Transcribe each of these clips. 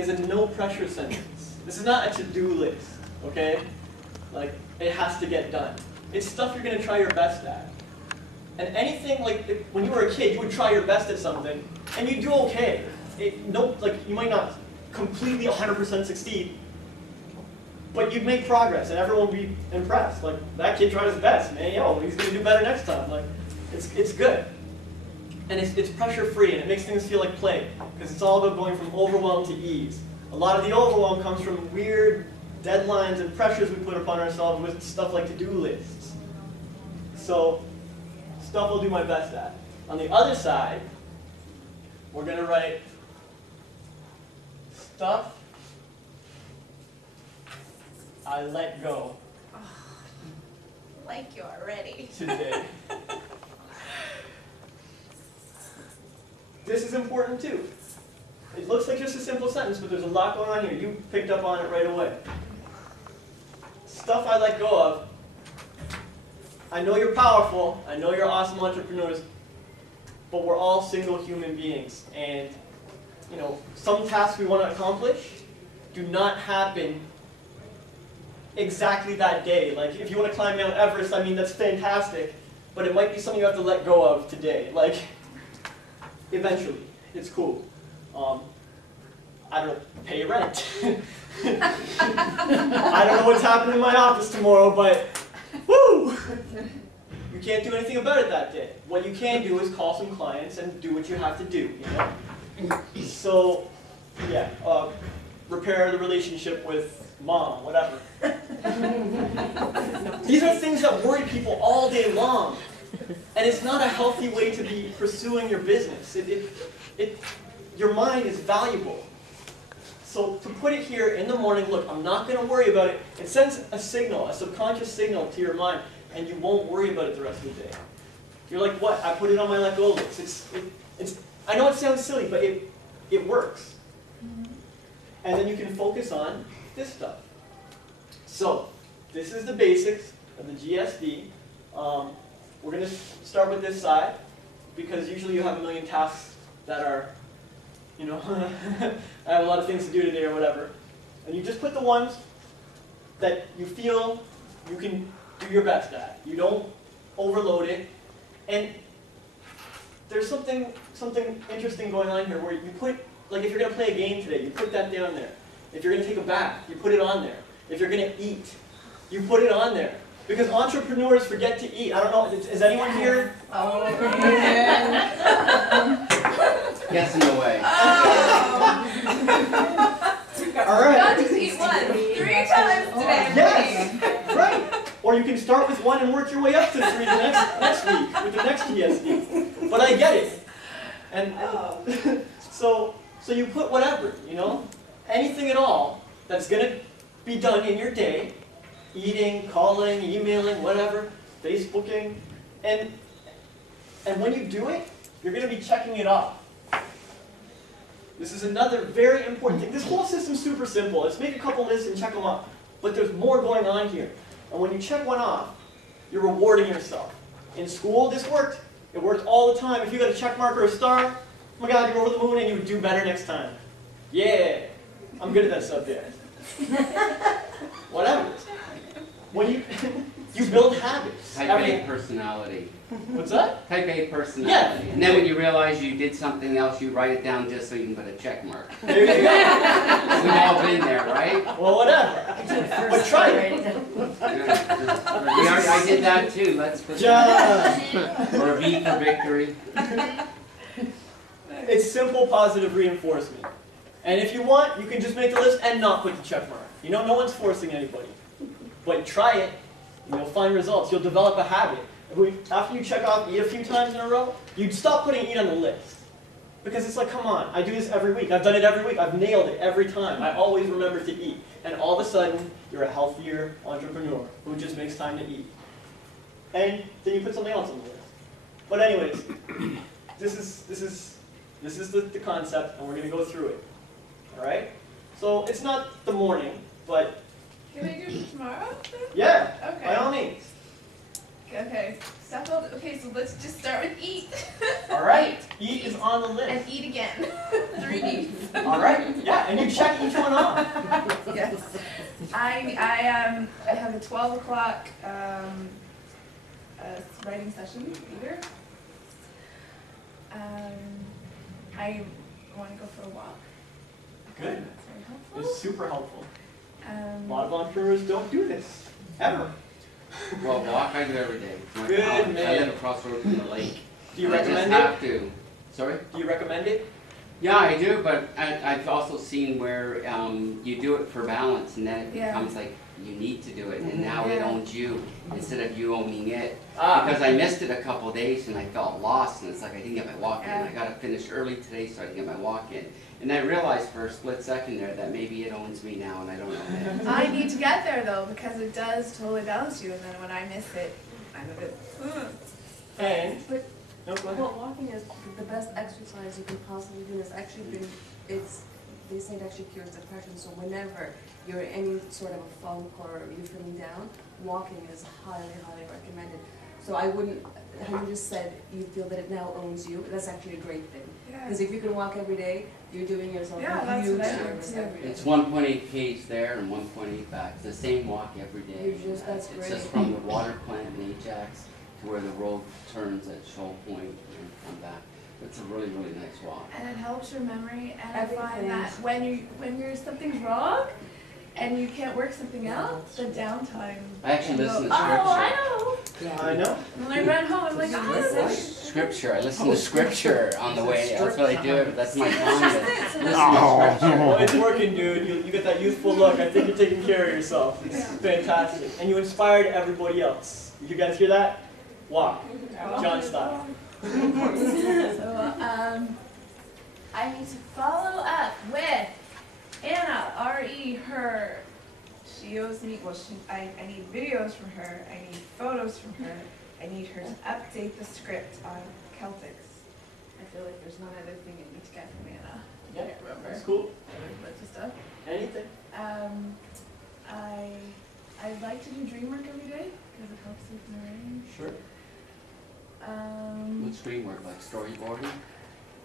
is a no pressure sentence. This is not a to-do list, okay? Like, it has to get done. It's stuff you're going to try your best at. And anything, like, when you were a kid, you would try your best at something, and you'd do okay. You might not completely 100% succeed, but you'd make progress, and everyone would be impressed. Like, that kid tried his best, man. Yo, he's going to do better next time. Like, it's good. And it's pressure-free, and it makes things feel like play, because it's all about going from overwhelm to ease. A lot of the overwhelm comes from weird deadlines and pressures we put upon ourselves with stuff like to-do lists. So, stuff I'll do my best at. On the other side, we're going to write stuff I let go. Oh, like you already. Today. This is important too. It looks like just a simple sentence, but there's a lot going on here. You picked up on it right away. Stuff I let go of. I know you're powerful. I know you're awesome entrepreneurs, but we're all single human beings. And some tasks we want to accomplish do not happen exactly that day. Like, if you want to climb Mount Everest, I mean, that's fantastic, but it might be something you have to let go of today. Like, eventually. It's cool. I don't know, pay rent. I don't know what's happening in my office tomorrow, but woo! You can't do anything about it that day. What you can do is call some clients and do what you have to do, So, yeah, repair the relationship with mom, whatever. These are things that worry people all day long. And it's not a healthy way to be pursuing your business. Your mind is valuable. So to put it here in the morning, look, I'm not going to worry about it. It sends a signal, a subconscious signal to your mind, and you won't worry about it the rest of the day. You're like, what? I put it on my let go list. I know it sounds silly, but it works. And then you can focus on this stuff. So this is the basics of the GSD. We're going to start with this side, because usually you have a million tasks that are, I have a lot of things to do today or whatever. And you just put the ones that you feel you can do your best at. You don't overload it. And there's something interesting going on here where you put, like if you're going to play a game today, you put that down there. If you're going to take a bath, you put it on there. If you're going to eat, you put it on there. Because entrepreneurs forget to eat. I don't know, is anyone here? Oh, man. Yes, in a way. Oh. All right. Not just eat one, 3 times today. Yes, right. Or you can start with 1 and work your way up to 3 the next week with the next GSD. But I get it. And so you put whatever, anything at all that's going to be done in your day. Eating, calling, emailing, whatever, Facebooking, and when you do it, you're going to be checking it off. This is another very important thing. This whole system's super simple. Let's make a couple lists and check them off. But there's more going on here. And when you check one off, you're rewarding yourself. In school, this worked. It worked all the time. If you got a check mark or a star, oh my God, you're over the moon and you would do better next time. Yeah, I'm good at that subject. Whatever. When you build habits. Type A personality. What's that? Type A personality. Yeah. And then when you realize you did something else, you write it down just so you can put a check mark. There you go. We've all been there, right? Well, whatever. But try it. I did that too. Let's put that. Or a V for victory. It's simple positive reinforcement. And if you want, you can just make the list and not put the check mark. No one's forcing anybody. But try it, and you'll find results. You'll develop a habit. After you check off eat a few times in a row, you'd stop putting eat on the list. Because it's like, come on, I do this every week. I've done it every week. I've nailed it every time. I always remember to eat. And all of a sudden, you're a healthier entrepreneur who just makes time to eat. And then you put something else on the list. But anyways, this is the concept, and we're going to go through it. All right? So it's not the morning, but... Can we do it tomorrow then? Yeah, okay. By all means. Okay. Scaffold. Okay, so let's just start with eat. All right, eat is on the list. And eat again. 3 eats. All right, yeah, and you check each one off. Yes. I have a 12 o'clock writing session later. I want to go for a walk. Good. That's very helpful. It's super helpful. A lot Um, of entrepreneurs don't do this, ever. Well, walk I do every day. It's my Good talent. I man. live across the road from the lake. Do you and recommend I it? just have to. Sorry? Do you recommend it? Yeah, I do, but I've also seen where you do it for balance, and then it Yeah. becomes like you need to do it, and now it Yeah. owns you instead of you owning it. Ah. Because I missed it a couple of days and I felt lost, and it's like I didn't get my walk in. Yeah. I gotta finish early today so I can get my walk in. And I realized for a split second there that maybe it owns me now, and I don't know it. I need to get there though because it does totally balance you, and then when I miss it, I'm a bit. And, But no, go ahead. well, walking is the best exercise you can possibly do. It's actually been, they say it actually cures depression. So whenever you're in any sort of a funk or you're feeling down, walking is highly, highly recommended. So I wouldn't, how you just said, you feel that it now owns you. That's actually a great thing. Yeah. Because if you can walk every day, you're doing yourself Yeah, a that's huge what I do service too. every day. It's 1.8 Ks there and 1.8 back. It's the same walk every day. You just- that's It's just great. from the water plant in Ajax to where the road turns at Shoal Point and come back. It's a really, really nice walk. And it helps your memory, and I Everything. find that when you're something's wrong and you can't work something out, the downtime. I actually you listen to go, scripture. Oh, I know. I know. When I run home, I'm like, oh, this is. Scripture. I listen to scripture on the way. That's what I do. That's my time. to Listen to Well, scripture. it's working, dude. You get that youthful look. I think you're taking care of yourself. It's fantastic. And you inspired everybody else. You guys hear that? Walk. John style. So, I need to follow up with Anna, R.E., her. She owes me, well, I need videos from her, I need photos from her, I need her to update the script on Celtics. I feel like there's one other thing I need to get from Anna. Yeah, I can't remember. that's cool. A bunch of stuff. Anything. I like to do dream work every day because it helps with my writing. Sure. What's dream work like? Storyboarding?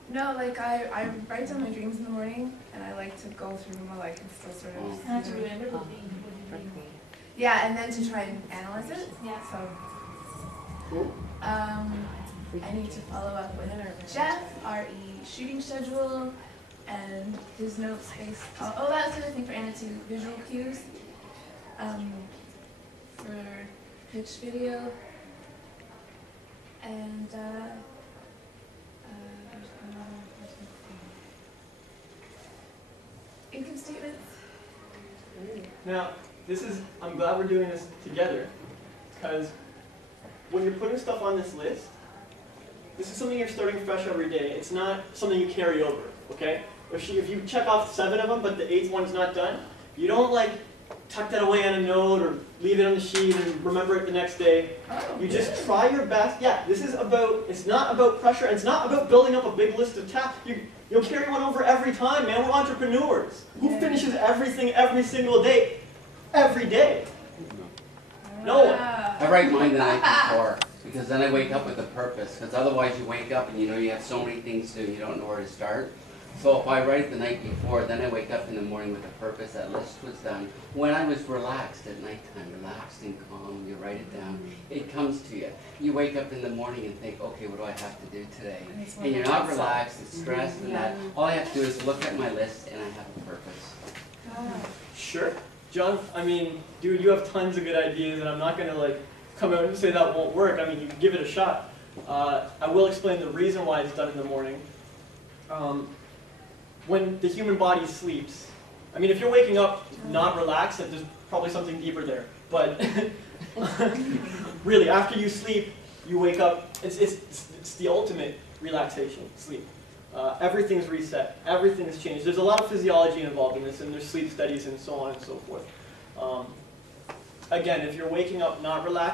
No, like I write down my dreams in the morning, and I like to go through them while I can still sort of. You know, yeah, and then to try and analyze it. Yeah. So. Cool. I need to follow up with Jeff, RE shooting schedule, and his notes based. Oh, that was the other thing for Anna too. Visual cues. For pitch video. And income statements. Now, I'm glad we're doing this together, because when you're putting stuff on this list, this is something you're starting fresh every day. It's not something you carry over, okay? If you check off 7 of them, but the 8th one's not done, you don't like tuck that away on a note or leave it on the sheet and remember it the next day. Oh, You just try your best. Yeah, it's not about pressure, and it's not about building up a big list of tasks. You'll carry one over every time, man. We're entrepreneurs. Who Yeah. finishes everything every single day? Every day. No one. I write mine the night before because then I wake up with a purpose. Because otherwise you wake up and you know you have so many things to do and you don't know where to start. So if I write the night before, then I wake up in the morning with a purpose. That list was done. When I was relaxed at nighttime, relaxed and calm, you write it down. It comes to you. You wake up in the morning and think, okay, what do I have to do today? And you're not relaxed, it's stressed and that. All I have to do is look at my list and I have a purpose. Sure. John, I mean, dude, you have tons of good ideas, and I'm not going to like come out and say that won't work. I mean, you can give it a shot. I will explain the reason why it's done in the morning. When the human body sleeps, I mean, if you're waking up not relaxed, then there's probably something deeper there. But really, after you sleep, you wake up. It's the ultimate relaxation, sleep. Everything's reset. Everything's changed. There's a lot of physiology involved in this, and there's sleep studies and so on and so forth. Again, if you're waking up not relaxed,